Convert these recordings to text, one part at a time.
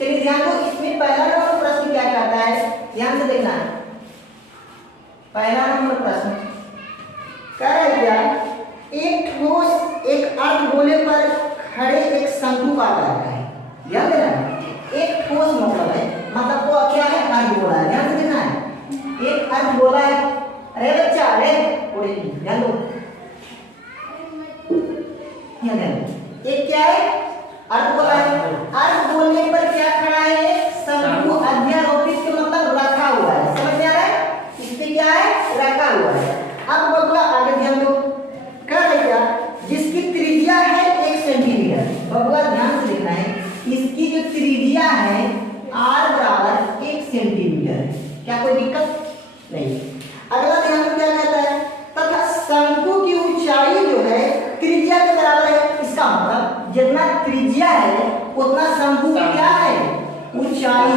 चलिए ध्यान दो, इसमें पहला नंबर प्रश्न क्या कहता है, ध्यान से देखना। पहला नंबर प्रश्न कह रहा है क्या, एक ठोस एक अर्धगोले पर खड़े एक शंकु का आकार है। ध्यान देना, एक ठोस मतलब है, मतलब वो क्या है, अर्धगोला है। ध्यान से देखना है, एक अर्धगोला है। अरे बच्चा, अरे ध्यान दो, एक क्या है, अर्धगोला है। अर्धगोले पर क्या खड़ा है, शंकु अध्यारोपित के मतलब रखा हुआ है। समझ में आ रहा है, इस पे क्या है, रखा हुआ है। अब बबुआ आगे ध्यान दो, कह रहे क्या, जिसकी त्रिज्या है 1 सेंटीमीटर। बबुआ ध्यान से देखना है, इसकी जो त्रिज्या है r बराबर 1 सेंटीमीटर। क्या कोई दिक्कत नहीं। अगला ध्यान क्या कहता है, तथा शंकु की ऊंचाई जो है त्रिज्या के बराबर है। इसका मतलब जितना त्रिज्या है उतना शंकु की क्या है, ऊंचाई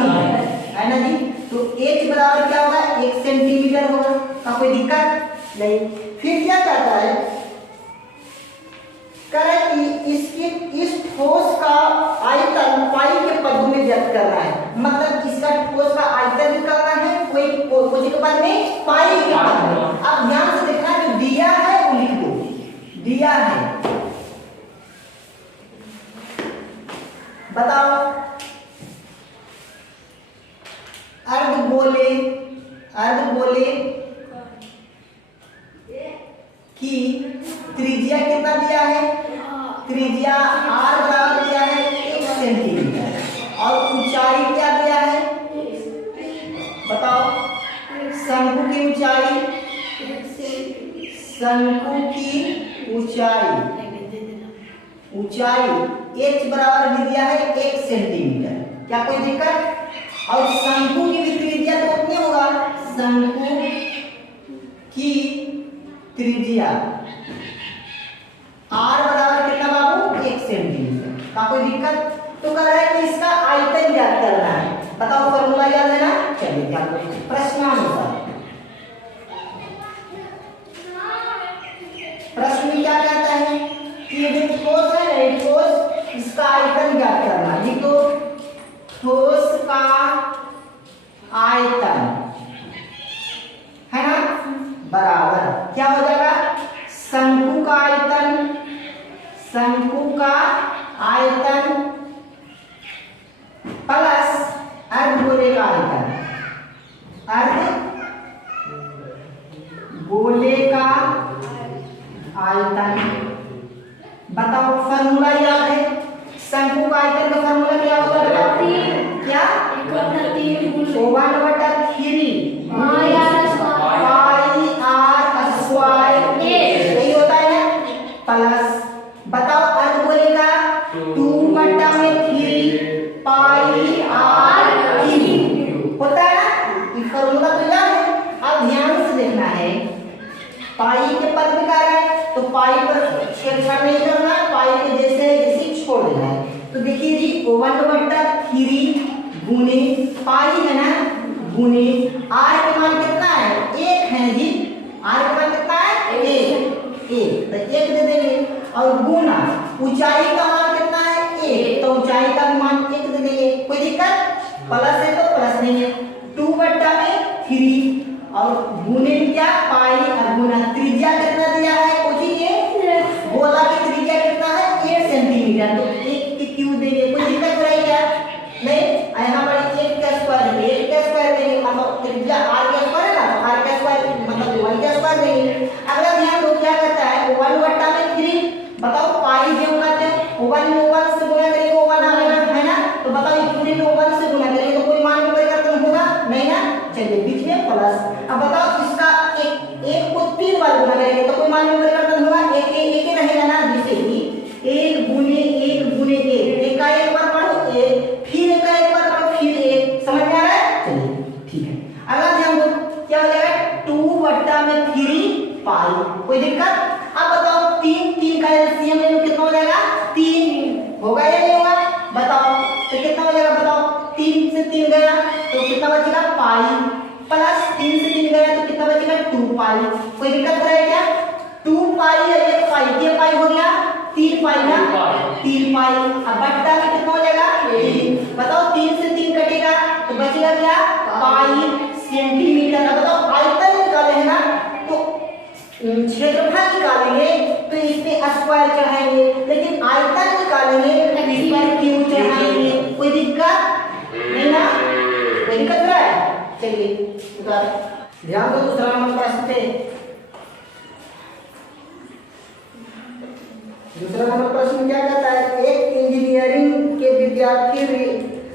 है ना जी। तो h बराबर क्या होगा, 1 सेंटीमीटर होगा। का कोई दिक्कत नहीं। फिर क्या कहता है, करे कि इसकी इस ठोस का आयतन पाई के पद में व्यक्त कर रहा है। मतलब इसका ठोस का आयतन करना है कोई के पद में, पाई के पद में। अब ध्यान से देखना, जो दिया है वो लिख दो, दिया है। बताओ, अर्धगोले की त्रिज्या कितना दिया है, त्रिज्या r बराबर दिया है 1 सेंटीमीटर और ऊंचाई क्या दिया है, बताओ। शंकु की ऊंचाई, ऊंचाई h बराबर भी दिया है 1 सेंटीमीटर। क्या कोई दिक्कत। और शंकु की भी त्रिज्या तो उतनी होगा, शंकु की त्रिज्या r बराबर कितना बाबू, 1 सेंटीमीटर। का कोई दिक्कत। तो कह रहा है कि इसका आयतन ज्ञात करना है। बताओ, फॉर्मूला याद है ना। चलिए ध्यान दो, प्रश्नानुसार प्रश्न में क्या कहता है कि ये जो ठोस है ना, ठोस, इसका आयतन ज्ञात करना है। तो ठोस का आयतन है ना, बराबर क्या हो जाएगा, शंकु का आयतन प्लस अर्धगोले का आयतन, अर्धगोले का आयतन। बताओ, फॉर्मूला याद है, शंकु का आयतन का फॉर्मूला क्या होता है, क्या, 1/3 यही होता है ना, प्लस बताओ अर्धगोले का 2/3 पाई r क्यूब होता है ना। ये फॉर्मूला तो याद है। अब ध्यान से देखना है, पाई के पद में क्या है, तो पाई पर छेदछाड़ नहीं करना, पाई के जैसे छोड़ देना है। तो देखिए जी, 1/3 गुने पाई है ना, गुने r के मान कितना है, 1 है जी। r के मान कितना है, 1 तो 1 दे देंगे। और गुना ऊंचाई का मान कितना है, 1 तो ऊंचाई का मान 1 दे देंगे। कोई दिक्कत, प्लस है तो प्लस नहीं है। 2/3 और गुने क्या, पाई और गुना त्रिज्या कितना दिया है, कोची ये गोला की त्रिज्या कितना है, 1 सेंटीमीटर। तो 1 के क्यूब देंगे। कोई दिक्कत हो रही है क्या, नहीं। यहाँ पर 1 का स्क्वायर है, 1 का स्क्वायर देंगे, मतलब त्रिज्या r का स्क्वायर है ना, तो r का स्क्वायर मतलब 1 का स्क्वायर देंगे। अगला ध्यान दो, क्या कहता है, 1/3। बताओ, पाई जो कहते हैं 1 में 1 से गुणा करेंगे 1 आएगा, है ना। तो बताओ, ये पूरे में 1 से गुणा करेंगे तो कोई मान में परिवर्तन होगा नहीं ना। चलिए, बीच में प्लस। अब बताओ, इसका एक को 3 बार गुणा करेंगे तो कोई मान में परिवर्तन होगा, एक ही रहेगा ना। जैसे कि 1 गुने 1 गुने 1 का एक बार पढ़ो 1, फिर एक का एक बार पढ़ो फिर 1। समझ में आ रहा है, चलिए ठीक है। अगला ध्यान दो, क्या हो जाएगा, 2/3 पाई। कोई दिक्कत। अब बताओ, 3 का एलसीएम ले लो, कितना हो जाएगा, 3 होगा या नहीं होगा, बताओ। तो कितना हो जाएगा, बताओ। 3 से 3 गया तो कितना बचेगा, पाई, प्लस 3 से 3 गया तो कितना बचेगा, 2 पाई। कोई दिक्कत हो रहा है क्या, 2 पाई और 1 पाई, क्या पाई हो गया, 3 पाई ना, 3 पाई। अब बट्टा में कितना हो जाएगा, 3। बताओ, 3 से पाई सेंटीमीटर। अब बताओ आयतन निकाले है ना, तो क्षेत्रफल निकालेंगे तो इसमें स्क्वायर चढ़ाएंगे, लेकिन आयतन निकालेंगे तो इस पर क्यू चढ़ाएंगे। कोई दिक्कत नहीं ना, कोई दिक्कत रहा है? चलिए ध्यान दो, दूसरा नंबर प्रश्न पे। दूसरा नंबर प्रश्न क्या कहता है, एक इंजीनियरिंग के विद्यार्थी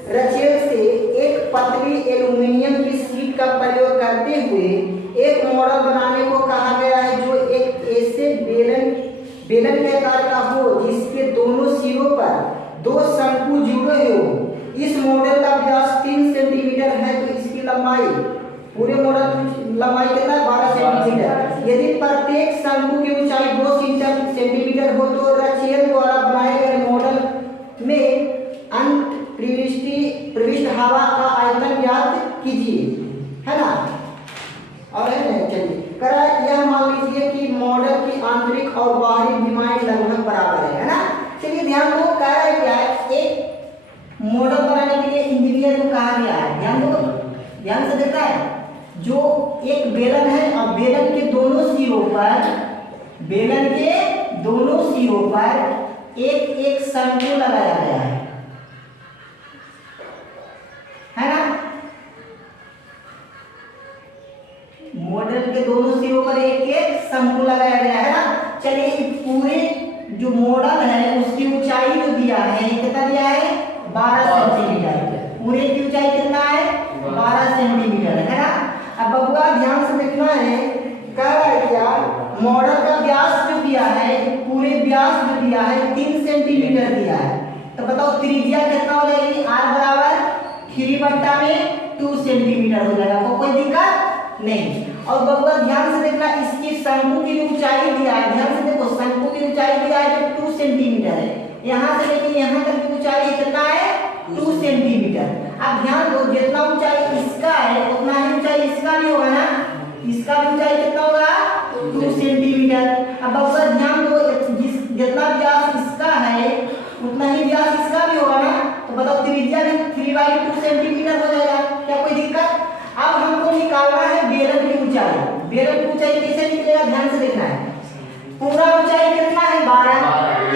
रचेल से एक पतली एल्यूमीनियम की शीट का प्रयोग करते हुए एक मॉडल बनाने को कहा गया है जो एक ऐसे बेलन के आकार का हो जिसके दोनों सिरों पर दो शंकु जुड़े हो। इस मॉडल का व्यास 3 सेंटीमीटर है, तो इसकी लंबाई, पूरे मॉडल की लंबाई कितना है? 12 सेंटीमीटर। यदि प्रत्येक शंकु की ऊंचाई 2 सेंटीमीटर हो तो रचेल द्वारा बनाए गए मॉडल में अंत प्रविष्ट हवा का आयतन ज्ञात कीजिए, है ना। और चलिए करा, यह मान लीजिए कि मॉडल की आंतरिक और बाहरी विमाएं लगभग बराबर है ना। चलिए ध्यान दो, कह रहा है क्या है, एक मॉडल बनाने के लिए इंजीनियर को कहा गया है, ध्यान दो, ध्यान से देखना है, जो एक बेलन है और बेलन के दोनों सिरों पर, बेलन के दोनों सिरों पर एक एक शंकु लगाया गया है ना। मॉडल के दोनों सिरों पर एक एक शंकु लगाया गया है ना। चलिए पूरे जो मॉडल है उसकी ऊंचाई जो दिया है कितना दिया है? 12 सेंटीमीटर। पूरे की ऊंचाई कितना है? 12 सेंटीमीटर, है ना। अब बबुआ ध्यान से देखना है, कह रहा है क्या, मॉडल का व्यास जो दिया है, पूरे व्यास जो दिया है 3 सेंटीमीटर दिया है, तो बताओ त्रिज्या कितना हो जाएगी? r बराबर 3/2 सेंटीमीटर हो जाएगा। तो कोई दिक्कत नहीं। और बबुआ ध्यान से देखना, इसकी शंकु की ऊंचाई दिया है, ध्यान से देखो, शंकु की ऊंचाई दिया है जो 2 सेंटीमीटर है, यहाँ से लेके यहाँ तक की ऊंचाई कितना है? 2 सेंटीमीटर। अब ध्यान दो, जितना ऊंचाई इसका है उतना ही ऊंचाई इसका भी होगा ना, इसका भी ऊंचाई कितना होगा? 2 सेंटीमीटर। अब बबुआ ध्यान दो, जितना व्यास इसका है उतना ही व्यास इसका भी होगा ना, तो बताओ त्रिज्या भी 3/2 सेंटीमीटर हो जाएगा। क्या कोई दिक्कत? अब हमको निकालना है बेलन की ऊंचाई। बेलन की ऊंचाई कैसे निकलेगा? ध्यान से देखना है, पूरा ऊंचाई कितना है? 12।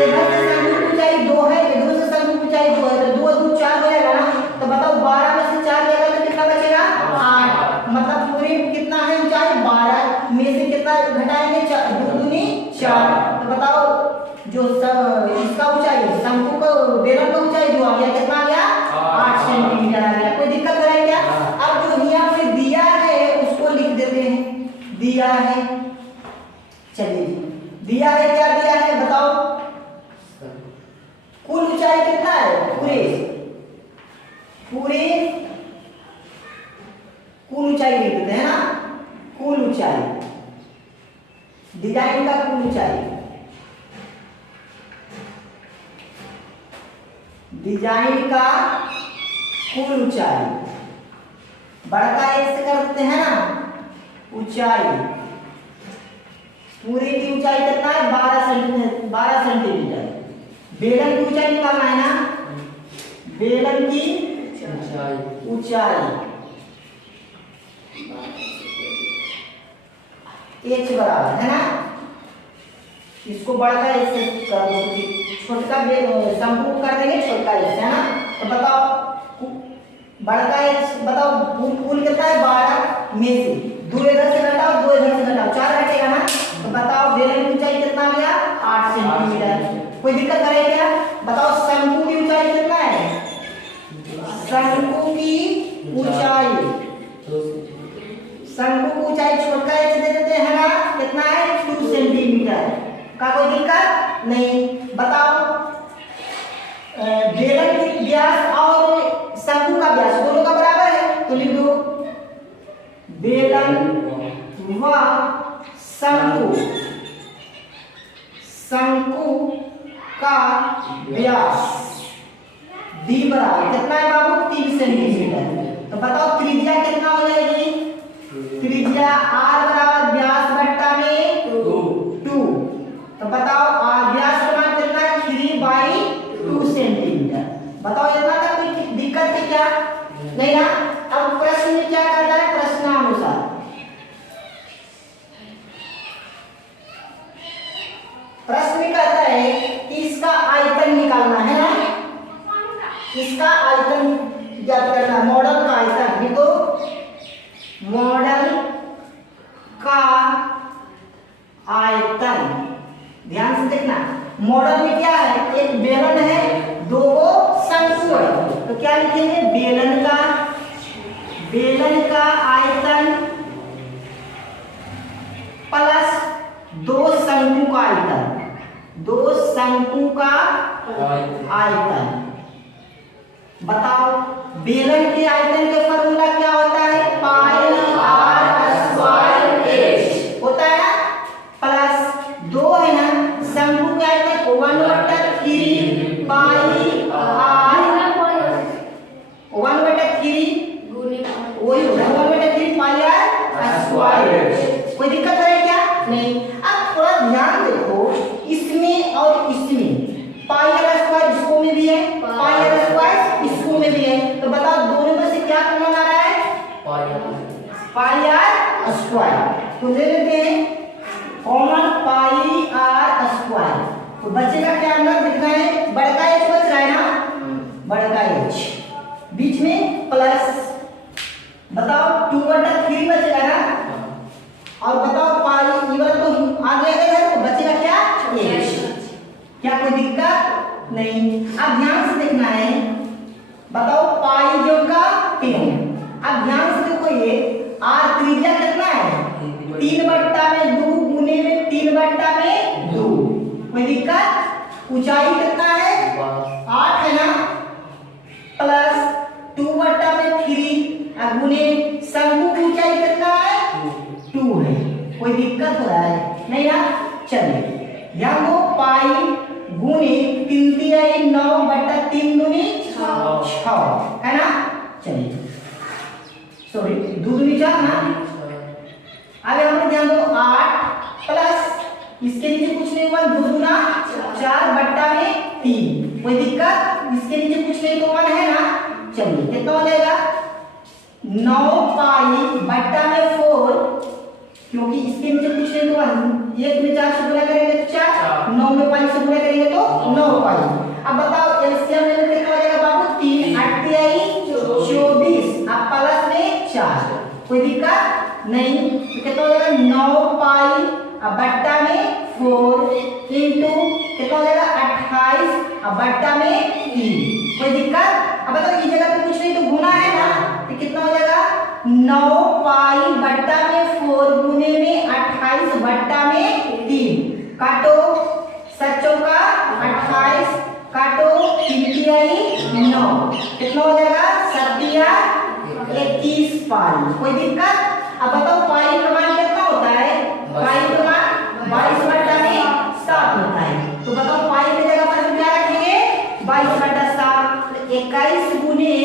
इधर से शंकु की ऊंचाई 2 है, इधर से शंकु की ऊंचाई 2 है, तो 2 2 4 हो जाएगा ना। तो बताओ 12 में से 4 जाएगा तो कितना बचेगा? 8। मतलब पूरे कितना है ऊंचाई? 12 में से कितना घटाएंगे? 2 दूनी 4। तो बताओ जो इसका ऊंचाई, शंकु का बेलन का ऊंचाई जो आ गया कितना आ गया? 8 सेंटीमीटर आ गया। कोई दिक्कत हो रहा है क्या? अब जो यहाँ पे दिया है उसको लिख देते हैं, दिया है, चलिए दिया है, क्या दिया है बताओ? कुल ऊंचाई कितना है? पूरे कुल ऊंचाई लिख देते हैं ना, कुल ऊंचाई, डिजाइन का कुल ऊंचाई, डिजाइन का कुल ऊंचाई बड़का एक से करते हैं ना, ऊंचाई, पूरे की ऊंचाई कितना है? 12 सेंटीमीटर। बेलन की ऊंचाई निकालना है ना, बेलन की ऊंचाई h बराबर है ना, इसको बड़का एच से कर दो, छोटका शंकु कर देंगे छोटका एच, है ना। तो बताओ बड़का एच बताओ, कुल कितना है? 12 में से 2 इधर से घटाओ, 2 इधर से घटाओ, 4 घटेगा ना। तो बताओ बेलन की ऊंचाई कितना आ गया? 8 सेंटीमीटर। कोई दिक्कत करे क्या? बताओ शंकु की ऊंचाई कितना है? शंकु की ऊंचाई, शंकु की ऊंचाई छोटका एच दे देते हैं ना, कितना है? 2 सेंटीमीटर। का कोई दिक्कत नहीं। बताओ बेलन की व्यास और शंकु का व्यास दोनों का बराबर है, तो लिख दो बेलन व शंकु, शंकु का व्यास डी बराबर कितना है बाबू? 3 सेंटीमीटर। तो बताओ त्रिज्या कितना हो जाएगी? त्रिज्या r बराबर व्यास बट्टा में 2। तो बताओ व्यास का मान कितना है? 3/2 सेंटीमीटर। बताओ इतना तक कोई दिक्कत है क्या? नहीं ना। अब प्रश्न में क्या कहता है, प्रश्नानुसार प्रश्न में कहता है कि इसका आयतन निकालना है ना, इसका आयतन ज्ञात करना, मॉडल का आयतन। ये तो मॉडल का आयतन, ध्यान से देखना। मॉडल में क्या है, एक बेलन है, दो शंकु है, तो क्या लिखेंगे, बेलन का आयतन प्लस दो शंकु का आयतन, दो शंकु का आयतन। बताओ बेलन के आयतन का फॉर्मूला क्या होता है, पाई आर स्क्वायर एच होता है, प्लस दो है ना शंकु का आयतन 1/3 पाई आर 1/3 वही होगा 1/3 पाई आर स्क्वायर। कोई दिक्कत है क्या, नहीं। अब थोड़ा ध्यान देखो, इसमें और इसमें पाई आर स्क्वायर इसको में भी है, पाई आर स्क्वायर इसको में भी है, तो बताओ दोनों में से क्या कॉमन आ रहा है, पाई आर स्क्वायर। तो ले लेते हैं कॉमन पाई आर स्क्वायर, तो बचेगा क्या, अंदर दिखना है बड़का एच बच रहा है ना, बड़का एच, बीच में प्लस, बताओ 2/3 बचेगा ना, और बताओ पाई ये वाला तो आगे है, तो बचेगा क्या, एच। क्या कोई दिक्कत नहीं। अब ध्यान से देखना है, बताओ पाई जो का 3। अब ध्यान से देखो, ये आर त्रिज्या कितना है, 3/2 गुने में 3/2। कोई दिक्कत, ऊंचाई कितना है 8 है ना, प्लस 2/3 गुने शंकु की ऊंचाई कितना है 2 है। कोई दिक्कत हो रहा है, नहीं ना। चलिए ध्यान दो, पाई गुने 3 3 9/3 दूनी 6 है ना। चलिए सॉरी 2 दूनी 4 ना। आगे हम ध्यान दो 8 प्लस इसके नीचे कुछ नहीं हुआ, 2 दूना 4/3। कोई दिक्कत, इसके नीचे कुछ नहीं तो 1 है ना। चलिए कितना हो जाएगा, 9 पाई बट्टा में 4, क्योंकि इसके नीचे कुछ नहीं तो 1, 1 में 4 से गुणा करेंगे तो 4, 9 में 5 से गुणा करेंगे तो 9 पाई। अब बताओ एलसीएम में कितना हो जाएगा बाबू, 3 8 24, अब प्लस में 4। कोई दिक्कत नहीं, तो कितना हो जाएगा 9 पाई अब बट्टा में 4 इंटू कितना हो जाएगा 28 अब बट्टा में 3। कोई दिक्कत। अब बताओ इस जगह पे कुछ नहीं तो गुना है ना, तो कितना हो जाएगा 9 पाई बट्टा में 4 गुने में 28 बट्टा में 3। काटो 7 चौका 28, काटो 3 तिहाई 9, कितना हो जाएगा 7 तिया 21 पाई। कोई दिक्कत। अब बताओ पाई प्रमाण कितना होता है, पाई प्रमाण 22/7 होता है। तो बताओ पाई की जगह पर हम क्या रखेंगे 22/7, 21 गुने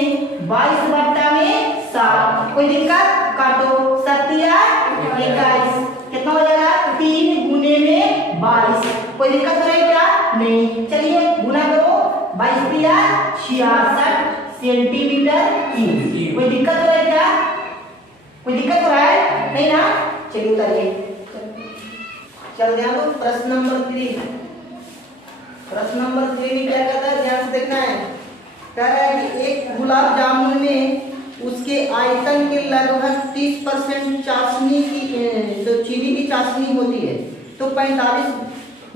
22/7। कोई दिक्कत, काटो 7 तिया 21, कितना हो जाएगा 3 गुने में 22। कोई दिक्कत हो रही है क्या, नहीं। चलिए गुना करो 22 तिया 66 सेंटीमीटर क्यूब। कोई दिक्कत हो रहा है क्या, कोई दिक्कत हो रहा है, नहीं ना। चलिए उतारिए, चल ध्यान दो प्रश्न नंबर 3। प्रश्न नंबर 3 में क्या कहता है, ध्यान से देखना है। कह रहा है कि एक गुलाब जामुन में उसके आयतन के लगभग 30% चाशनी की जो चीनी की चाशनी होती है, तो 45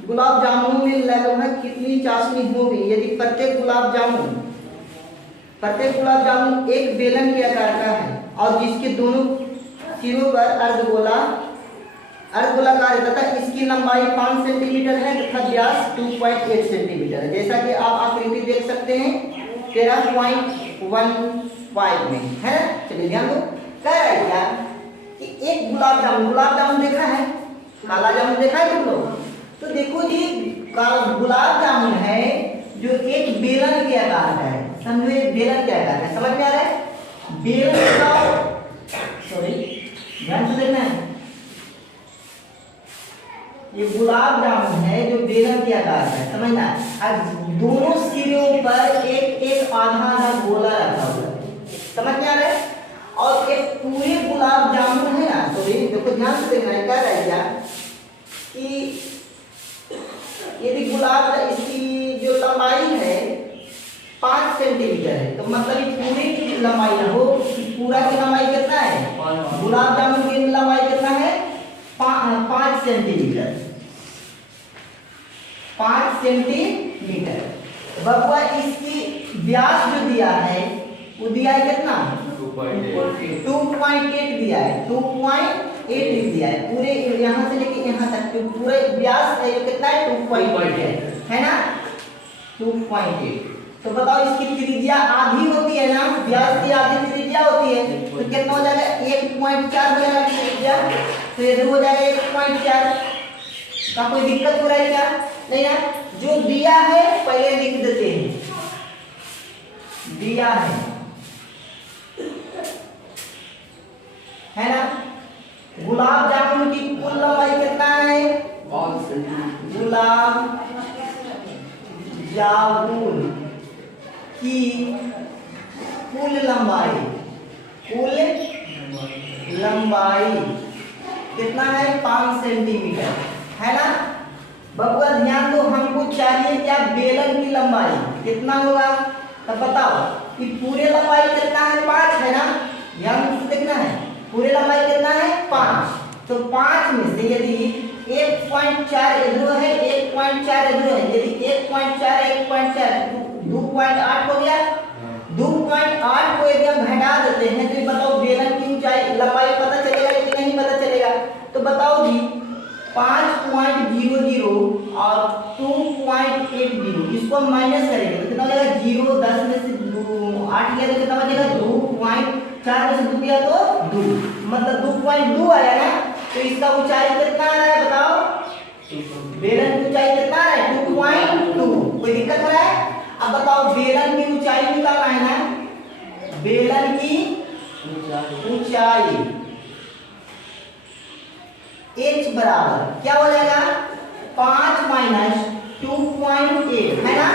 गुलाब जामुनों में लगभग कितनी चाशनी होगी यदि प्रत्येक गुलाब जामुन एक बेलन के आकार का है और जिसके दोनों सिरों पर अर्धगोलाकार है तथा इसकी लंबाई 5 सेंटीमीटर है तथा व्यास 2.8 सेंटीमीटर है। जैसा कि आप आकृति देख सकते हैं 13.15 में है। चलिए ध्यान दो, कह रहा है क्या कि एक गुलाब जामुन देखा है, काला जामुन देखा है तुम लोग, तो देखो जी गुलाब जामुन है जो एक बेलन के आकार का है। समझो ये बेलन के आकार है, समझ में आ रहा है। बेलन का सॉरी ध्यान से देखना है, ये गुलाब जामुन है जो बेलन के आकार का है, समझना। अब दोनों सिरों पर एक एक आधा आधा गोला रखा हुआ है, समझ में ध्यान से देखना है, क्या रहेगा कि यदि गुलाब इसकी जो लंबाई है 5 सेंटीमीटर है, तो मतलब ये पूरे की लंबाई ना हो, पूरा की लंबाई कितना है, गुलाब जामुन की लंबाई कितना है 5 सेंटीमीटर, 5 सेंटीमीटर। बबुआ इसकी व्यास जो दिया है वो दिया है कितना 2.8 दिया है, 2.8 दिया है, पूरे यहाँ से लेके यहाँ तक जो पूरे व्यास है वो कितना है 2.8 है ना, 2.8। तो बताओ इसकी त्रिज्या आधी होती है ना, व्यास की आधी त्रिज्या होती है, तो कितना हो जाएगा 1.4 हो जाएगा त्रिज्या, तो ये हो जाएगा 1.4। का कोई दिक्कत हो रहा है क्या, नहीं ना। जो दिया है पहले लिख देते हैं, दिया है ना। गुलाब जामुन की कुल लंबाई कितना है, गुलाब जामुन की कुल लंबाई कितना है 5 सेंटीमीटर है ना। बबुआ ध्यान दो, हमको चाहिए क्या बेलन की लंबाई कितना होगा, तब बताओ कि पूरे लंबाई कितना है 5 है ना, ध्यान से देखना है, पूरे लंबाई कितना है 5, तो 5 में से यदि 1.4 इधर है 1.4 इधर है, यदि 1.4 1.4 2.8 हो गया, 2.8 को यदि हम घटा देते हैं तो ये बताओ बेलन की ऊंचाई लंबाई पता चलेगा कि नहीं पता चलेगा, तो बताओ जी 5.00 और 2.80 इसको हम माइनस करेंगे तो कितना हो जाएगा 0, 10 में से 8 गया तो कितना बचेगा 2.4 में से 2 गया तो 2, मतलब 2.2 आया ना। तो इसका ऊंचाई कितना आ रहा है बताओ, बेलन की ऊंचाई कितना आ रहा है 2.2। कोई दिक्कत हो रहा है, अब बताओ बेलन की ऊंचाई निकालना है ना, बेलन की ऊंचाई h बराबर क्या हो जाएगा 5 माइनस 2.8 है ना,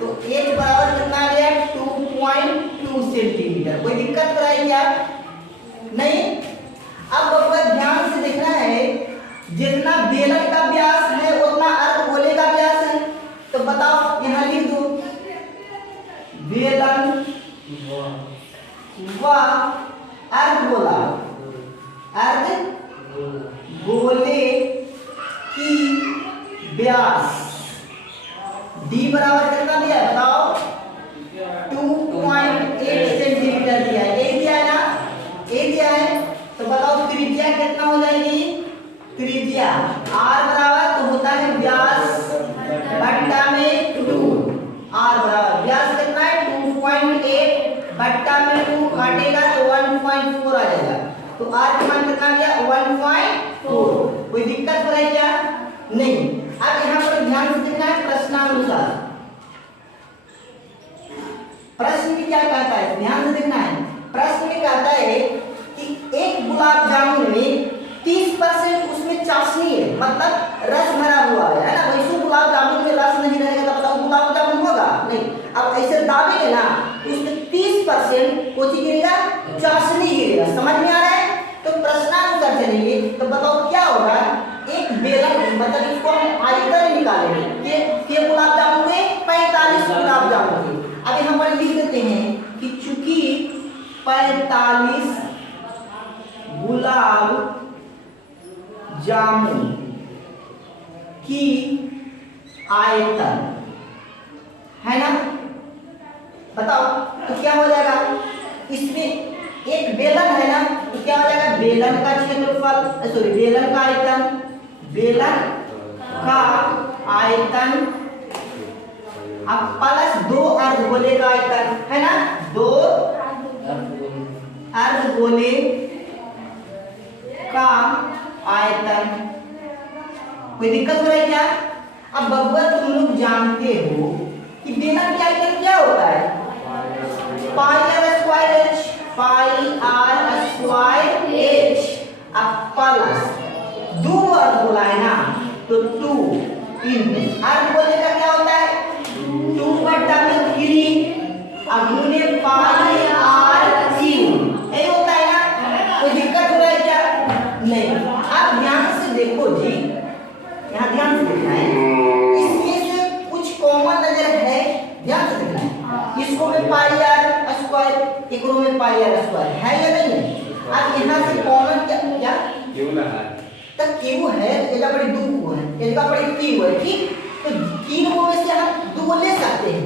तो h बराबर कितना आ गया 2.2 सेंटीमीटर। कोई दिक्कत हो रहा है क्या, नहीं। अब बबुआ ध्यान से देखना है, जितना बेलन का व्यास है उतना अर्धगोले का व्यास है, तो बताओ यहाँ लिख दो बेलन व अर्धगोला, गोले की व्यास d बराबर कितना दिया है बताओ 2.8 सेंटीमीटर दिया है, a दिया है ना, a दिया है, तो बताओ त्रिज्या कितना हो जाएगी, त्रिज्या r बराबर तो होता है व्यास बट्टा में 2, r बराबर व्यास कितना है 2.8 बट्टा में 2 काटेगा तो 1.4 आ जाएगा, तो r का मान कितना आ गया 1.4। कोई दिक्कत हो रही है क्या, नहीं। अब यहाँ पर ध्यान से देखना है प्रश्नानुसार, प्रश्न में क्या कहता है ध्यान से देखना है, प्रश्न में कहता है कि एक गुलाब जामुन में 30% उसमें चाशनी है, मतलब रस भरा हुआ है ना, वैसे गुलाब जामुन में रस नहीं रहेगा तो बताओ गुलाब जामुन होगा नहीं। अब ऐसे दाबेंगे ना उसमें 30% कोची गिरेगा, चाशनी गिरेगा, समझ में आ रहा है। तो प्रश्नानुसार चलेंगे तो बताओ क्या होगा, एक बेलन मतलब इसको हम आयतन निकालेंगे कि गुलाब जामुन के 45 गुलाब जामुन के। अब यहाँ पर लिख देते हैं कि चूंकि 45 गुलाब जामुन की आयतन है ना, बताओ तो क्या हो जाएगा, इसमें एक बेलन है ना, तो क्या हो जाएगा बेलन का क्षेत्रफल सॉरी बेलन का आयतन, बेलन का आयतन अब प्लस 2 अर्धगोले का आयतन है ना, 2 अर्धगोले का आयतन। कोई दिक्कत हो रही है क्या। अब बबुआ तुम लोग जानते हो कि बेलन की आयतन क्या होता है, pi r square h, pi r square h। अब प्लस 2 अर्धगोला है ना, तो 2 इंटू अर्धगोले का क्या होता है 2/3 अब गुने पाई आर क्यूब, यही होता है ना। कोई दिक्कत हो रहा है क्या, नहीं। एक रो में पाई आर स्क्वायर है या नहीं है। अब यहाँ से कॉमन क्या क्यों ना है तक क्यू है, इसका बड़ी दो को है, इसका बड़ी तीन है, ठीक। तो तीन को में से हम दो को ले सकते हैं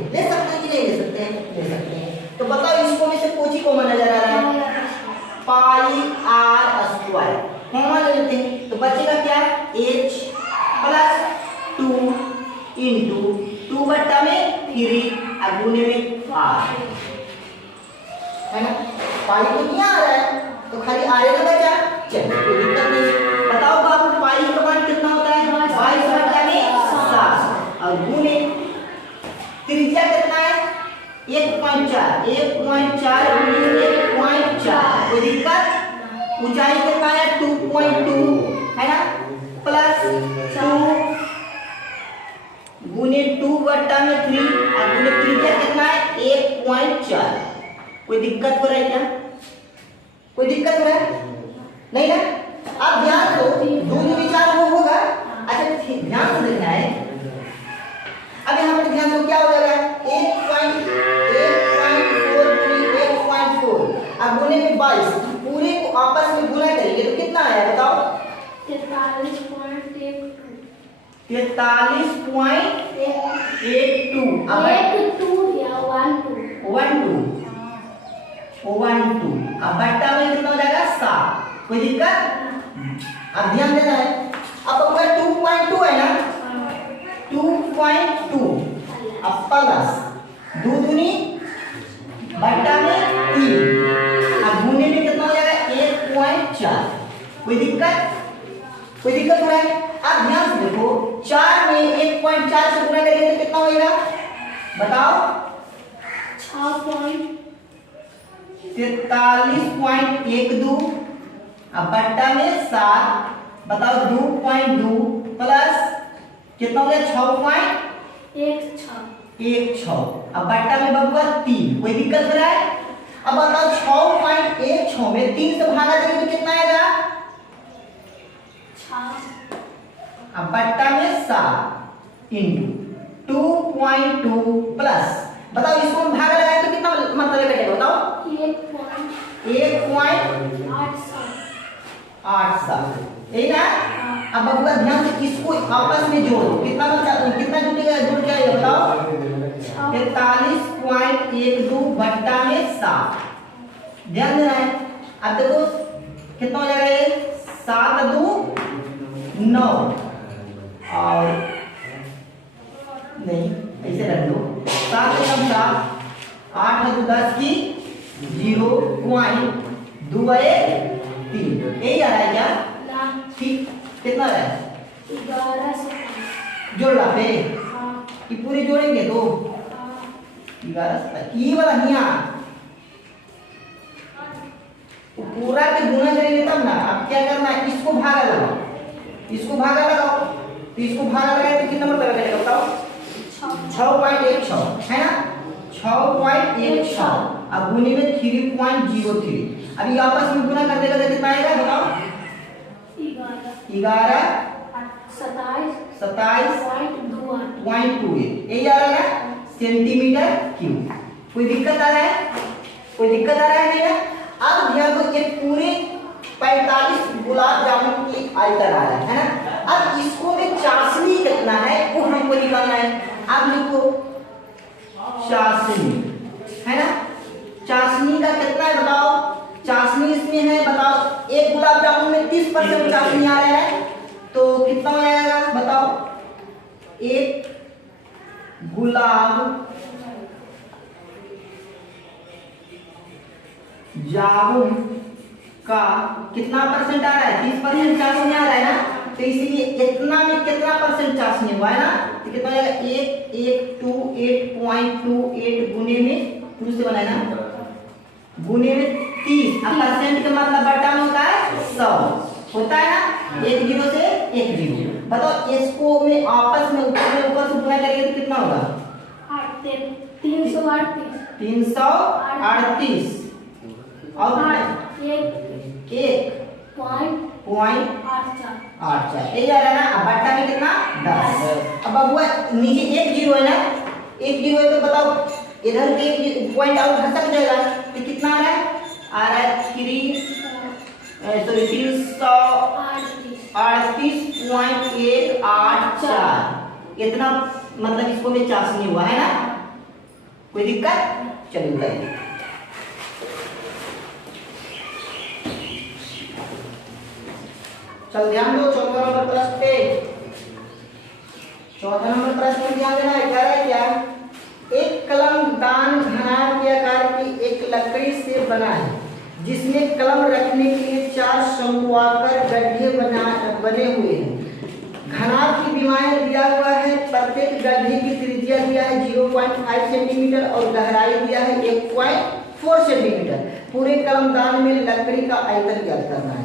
कि नहीं ले सकते हैं, ले सकते हैं। तो बताओ इसको में से कोई कॉमन नजर आ रहा है, पाई आर स्क्वायर कॉमन ले लेते हैं। तो बचेगा क्या, h प्लस 2 इंटू 2 बट्टा में 3 और गुने में r है ना। पाई तो नहीं आ रहा है तो खाली आर का बचा, चलो कोई दिक्कत नहीं। बताओ बाबू पाई का मान कितना होता है, 22 बट्टा में 7 और गुने त्रिज्या कितना है 1.4 1.4 गुने 1.4 कोई दिक्कत। ऊंचाई कितना है 2.2 है ना, प्लस 2 गुने 2 बट्टा में 3 और गुने त्रिज्या कितना है 1.4। कोई दिक्कत हो रहा है क्या, कोई दिक्कत हो रहा है नहीं ना। अब ध्यान दो, दोनों विचार वो होगा। अच्छा ध्यान से देखना है, अब यहाँ पर ध्यान दो क्या हो जाएगा 1.4 गुने 1.4 अब गुने में 22 पूरे को आपस में गुना करेंगे तो कितना आया बताओ 43.82 अब 12 अब बट्टा में कितना हो जाएगा 7। कोई दिक्कत। अब ध्यान देना है, अब अगर 2.2 है ना 2.2 अब प्लस 2 दूनी बट्टा में 3 अब गुने में कितना हो जाएगा 1.4। कोई दिक्कत, कोई दिक्कत हो रहा है। अब ध्यान से देखो 4 में 1.4 से गुना करेंगे तो कितना होगा बताओ 43.12 अब बट्टा में 7 बताओ 2.2 प्लस कितना हो गया 6.16 अब बट्टा में बबुआ 3। कोई दिक्कत हो रहा है। अब बताओ 6.16 में 3 से भागा देंगे तो कितना आएगा अब बट्टा में 7 इंटू 2.2 प्लस बताओ इसको हम भागा लगाए तो कितना मतलब कटेगा बताओ 1.87 यही ना। अब बबुआ ध्यान से इसको आपस में जोड़ो कितना कितना जुटेगा जुड़ जाएगा बताओ 43.12 बट्टा में 7 ध्यान देना है। अब देखो कितना हो जाएगा ये 7 2 9 और नहीं ऐसे रख दो 7 से 7 8 2 10 की 0.2 3 यही आ रहा है क्या, ठीक कितना रहा है 11 जोड़ ला पे ये पूरे जोड़ेंगे तो 11 ये वाला यहाँ पूरा के गुना करेंगे तब ना। अब क्या करना है इसको भागा लगाओ, इसको भागा लगाओ तो इसको भागा लगाए तो कितना नंबर लगेगा बताओ 6.16 है ना 6.16 अब गुने में 3.03 अभी आपस में गुना कर देगा तो कितना आएगा बताओ 11 27.28 यही आ रहा है सेंटीमीटर क्यूब। कोई दिक्कत आ रहा है, कोई दिक्कत आ रहा है नहीं ना। अब ध्यान दो ये पूरे 45 गुलाब जामुन की आयतन आ रहा है ना। अब इसको में चाशनी कितना है वो हमको निकालना है। अब लिखो चाशनी है ना, चाशनी का कितना है बताओ, चाशनी इसमें है बताओ एक गुलाब जामुन में 30% चाशनी आ रहा है तो कितना हो जाएगा बताओ एक गुलाब जामुन का कितना परसेंट आ रहा है 30% चाशनी आ रहा है ना। तो इसलिए इतना में कितना परसेंट चाशनी हुआ है ना तो कितना हो जाएगा 8.28 गुने में 2 से बनाए ना गुने में 30 अब परसेंट का मतलब बट्टा में होता है 100 होता है ना 1 0 से 1 0। बताओ इसको में आपस में ऊपर से गुना करेंगे तो कितना होगा 338 और एक पॉइंट 8 यही आ रहा है ना। अब बट्टा में कितना 10। अब बबुआ नीचे 1 0 है ना 1 0 है तो बताओ इधर के पॉइंट आउट घसक जाएगा तो कितना आ सॉरी 338.184 इतना मतलब इसको में चाशनी हुआ है ना, कोई दिक्कत? चलिए बताइए। चल ध्यान दो चौथा नंबर प्रश्न पे। चौथा नंबर प्रश्न में ध्यान देना है। कह रहा है क्या, एक कलमदान घनाभ के आकार की एक लकड़ी से बना है जिसमें कलम रखने के लिए 4 शंक्वाकार गड्ढे बने हुए हैं। घनाभ की विमाएं दिया हुआ है, प्रत्येक गड्ढे की त्रिज्या दिया है 0.5 सेंटीमीटर और गहराई दिया है 1.4 सेंटीमीटर। पूरे कलमदान में लकड़ी का आयतन ज्ञात करना है।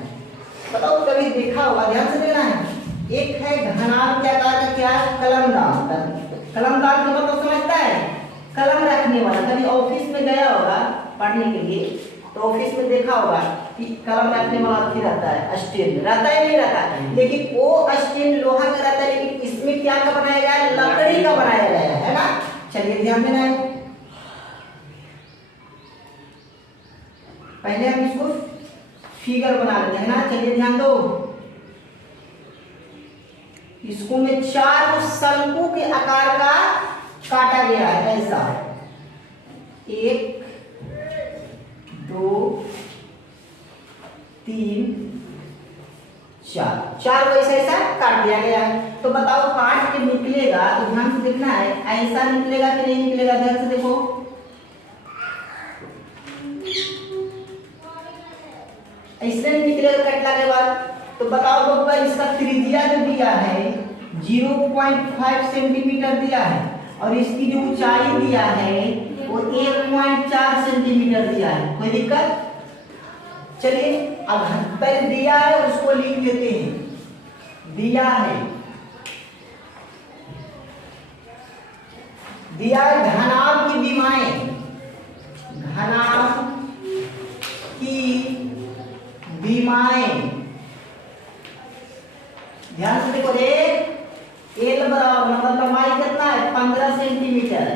बताओ कभी देखा होगा, ध्यान से देखना है। एक है घनाभ के आकार का क्या है, कलमदान। कलमदान का मतलब समझता है, कलम रखने वाला। कभी ऑफिस में गया होगा पढ़ने के लिए तो ऑफिस में देखा होगा कि कलम रखने वाला अथी रहता है, स्टैंड रहता है, नहीं रहता है, लेकिन वो स्टैंड लोहा का रहता है, लेकिन इसमें क्या का बनाया गया है, लकड़ी का बनाया गया है ना। चलिए ध्यान देना है। पहले हम इसको फिगर बना लेते हैं ना। चलिए ध्यान दो, इसको में 4 शंकु के आकार का काटा गया है ऐसा, 1 2 3 4 वैसा ऐसा काट दिया गया है। तो बताओ काट के निकलेगा तो ध्यान से देखना है, ऐसा निकलेगा कि नहीं निकलेगा, ध्यान से देखो। ऐसे निकलेगा कटला के बाद। तो बताओ बब्बा इसका त्रिज्या जो दिया है 0.5 सेंटीमीटर दिया है और इसकी जो ऊंचाई दिया है वो 1.4 सेंटीमीटर दिया है। कोई दिक्कत? चलिए अब पहले दिया है उसको लिख लेते हैं। दिया है घनाभ की विमाएं, घनाभ की विमाएं, ध्यान से देखो। एल बराबर मतलब लंबाई कितना है 15 सेंटीमीटर,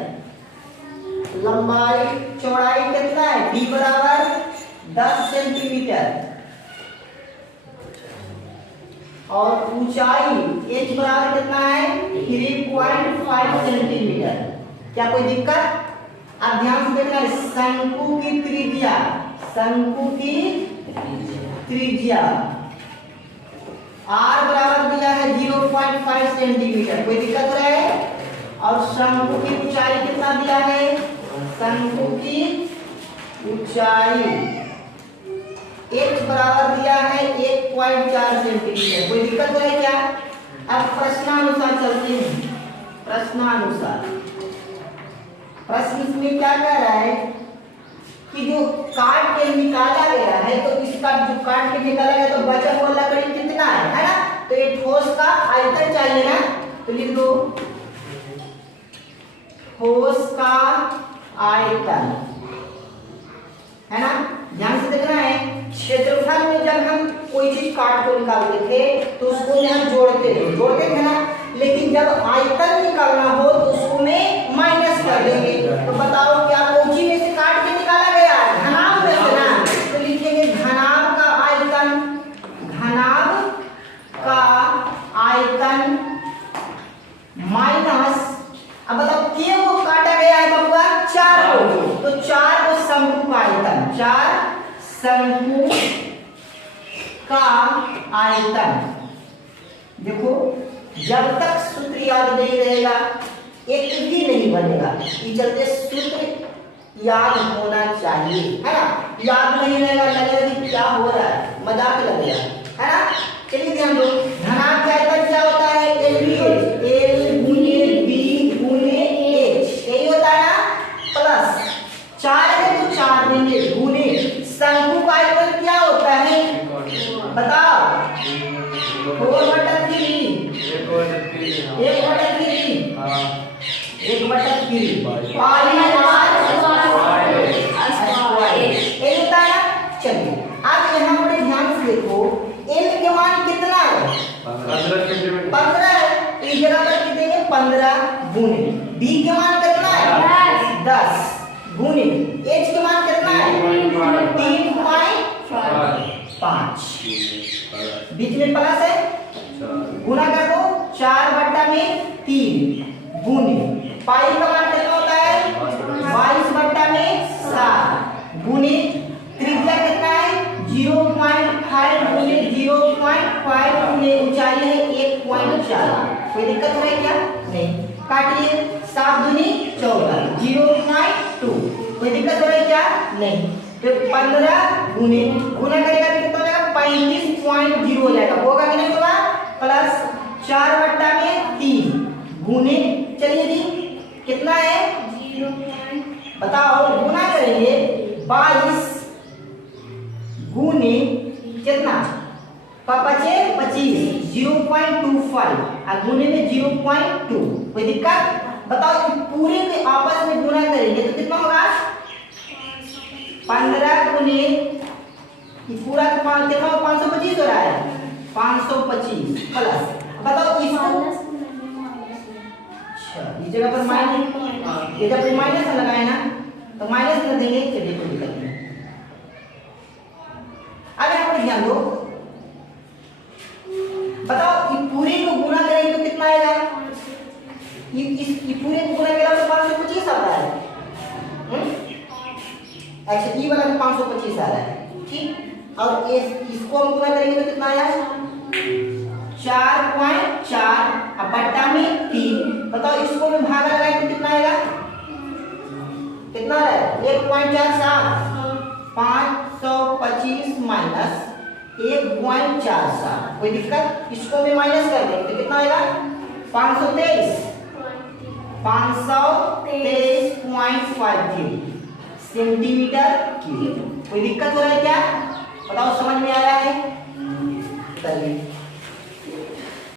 लंबाई चौड़ाई कितना है डी बराबर 10 सेंटीमीटर और ऊंचाई एच बराबर कितना है 3.5 सेंटीमीटर। क्या कोई दिक्कत? अब ध्यान से देखना है, शंकु की त्रिज्या, शंकु की त्रिज्या R बराबर दिया है 0.5 सेंटीमीटर। कोई दिक्कत हो रहा है? और शंकु की ऊंचाई कितना दिया है, शंकु की ऊंचाई H बराबर दिया है 1.4 सेंटीमीटर। कोई दिक्कत हो रहा है क्या? अब प्रश्नानुसार चलते हैं। प्रश्नानुसार प्रश्न इसमें क्या कह रहा है कि जो काट के निकाला गया है, तो इसका जो काट के निकाला गया तो बचा हुआ लकड़ी कितना है ना। तो ये ठोस का आयतन चाहिए ना, तो लिख दो ठोस का आयतन, है ना। ध्यान से देखना है, क्षेत्रफल में जब हम कोई चीज काट को निकालते थे तो उसको में हम जोड़ते थे ना, लेकिन जब आयतन निकालना हो तो उसको में माइनस कर देंगे। तो बताओ क्या कोची में से काट के निकाला गया है, घनाभ में से ना, तो लिखेंगे घनाभ का आयतन, घनाभ का आयतन माइनस, अब बताओ क्यों वो काटा गया है बबुआ 4 को, तो 4 को शंकु का आयतन, 4 शंकु का आयतन। देखो जब तक सूत्र याद नहीं रहेगा एक भी नहीं बनेगा, इस चलते सूत्र याद होना चाहिए, है ना। याद नहीं रहेगा लगेगा कि क्या हो रहा है, मजाक लगेगा, है ना। चलिए ध्यान दो, घनाभ का आयतन क्या होता है, L गुने B गुने H, यही होता है ना, प्लस 4 है तो 4 देंगे गुने शंकु का आयतन क्या होता है बताओ, 4/3 1/3 पाई r स्क्वायर, यही होता है ना। चलिए अब यहाँ पर ध्यान से देखो, बीच में प्लस है, गुना कर दो 4/3 गुने पाई का मान कितना होता है 22/7 गुने त्रिज्या कितना है 0.5 गुने 0.5 गुने ऊंचाई है 1.4। कोई दिक्कत हो रही है क्या? नहीं। काटिए 7 दूनी 14 0.2। कोई दिक्कत हो रही है क्या? नहीं। तो 15 गुने गुना करेगा तो कितना हो जाएगा 35.0 हो जाएगा। होगा कि नहीं होगा? प्लस 4/3 गुने चलिए जी कितना है 0. बताओ गुना करेंगे 22 गुने कितना 25 0.25 और गुने में 0.2। कोई दिक्कत? बताओ पूरे के आपस में गुना करेंगे तो कितना होगा 15 गुने पूरा कितना 525 हो रहा है 525 प्लस बताओ इसको इस जगह पर माइनस ये जब माइनस लगाए ना तो माइनस कर देंगे चलिए कोई दिक्कत नहीं। अब यहाँ पर ध्यान दो बताओ ये पूरे को गुना करेंगे तो कितना आएगा ये पूरे को गुना करेंगे तो 525 आता है। अच्छा ये वाला तो 525 आ रहा है ठीक। और इसको हम गुना करेंगे तो कितना आया 4.4 अब बट्टा में 3। बताओ इसको में भागा लगाए तो कितना आएगा कितना है 1.47 525 माइनस 1.47। कोई दिक्कत? इसको में माइनस कर देंगे तो कितना आएगा 523.53 सेंटीमीटर क्यूब। कोई दिक्कत हो रहा है क्या? बताओ समझ में आया है? चलिए